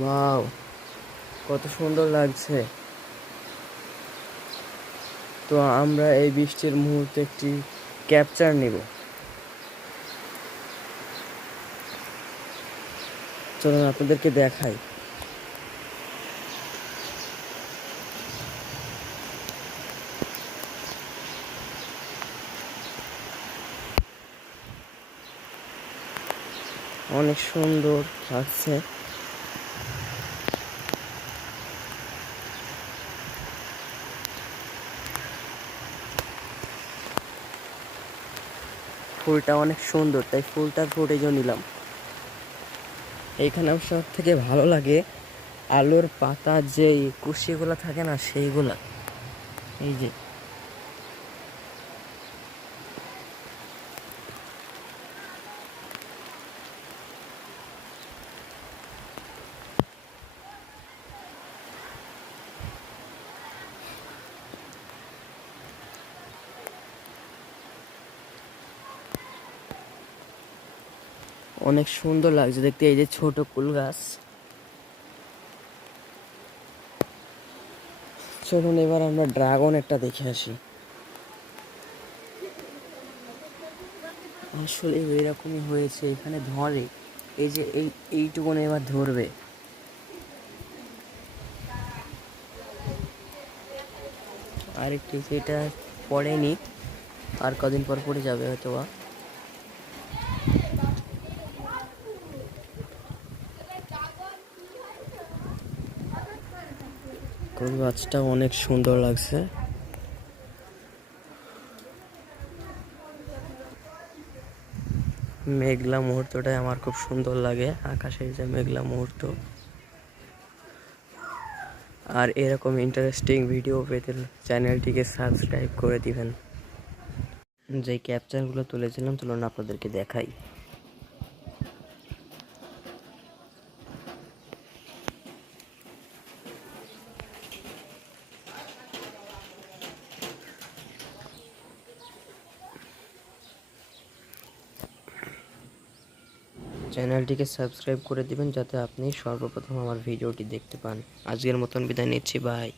Wow, কত সুন্দর লাগছে। তো আমরা এই বৃষ্টির মুহূর্তে একটি ক্যাপচার নিব। চলুন আপনাদেরকে দেখাই। অনেক সুন্দর লাগছে। ফুলটা অনেক সুন্দর, তাই ফুলটার ফুটেজও নিলাম। এইখানে সব থেকে ভালো লাগে আলুর পাতা যেই কুশিগুলো থাকে না, সেইগুলা। এই যে অনেক সুন্দর লাগছে দেখতে, এই যে ছোট কুল গাছ। চলুন এবার আমরা ড্রাগন একটা দেখে আসি। আসলে এরকমই হয়েছে, এখানে ধরে। এই যে এই, এইটুকুন এবার ধরবে। আর একটু এটা পড়েনি, আর কদিন পর পড়ে যাবে হয়তো বা কুল গাছটা অনেক সুন্দর লাগছে। মেঘলা মুহূর্তটাই আমার খুব সুন্দর লাগে, আকাশের যে মেঘলা মুহূর্ত। আর এরকম ইন্টারেস্টিং ভিডিও পেতে চ্যানেলটিকে সাবস্ক্রাইব করে দিবেন। যে ক্যাপচারগুলো তুলেছিলাম চলুন আপনাদেরকে দেখাই। চ্যানেলটিকে সাবস্ক্রাইব করে দিবেন যাতে আপনি সর্বপ্রথম আমার ভিডিওটি দেখতে পান। আজকের মতন বিদায় নিচ্ছি বাই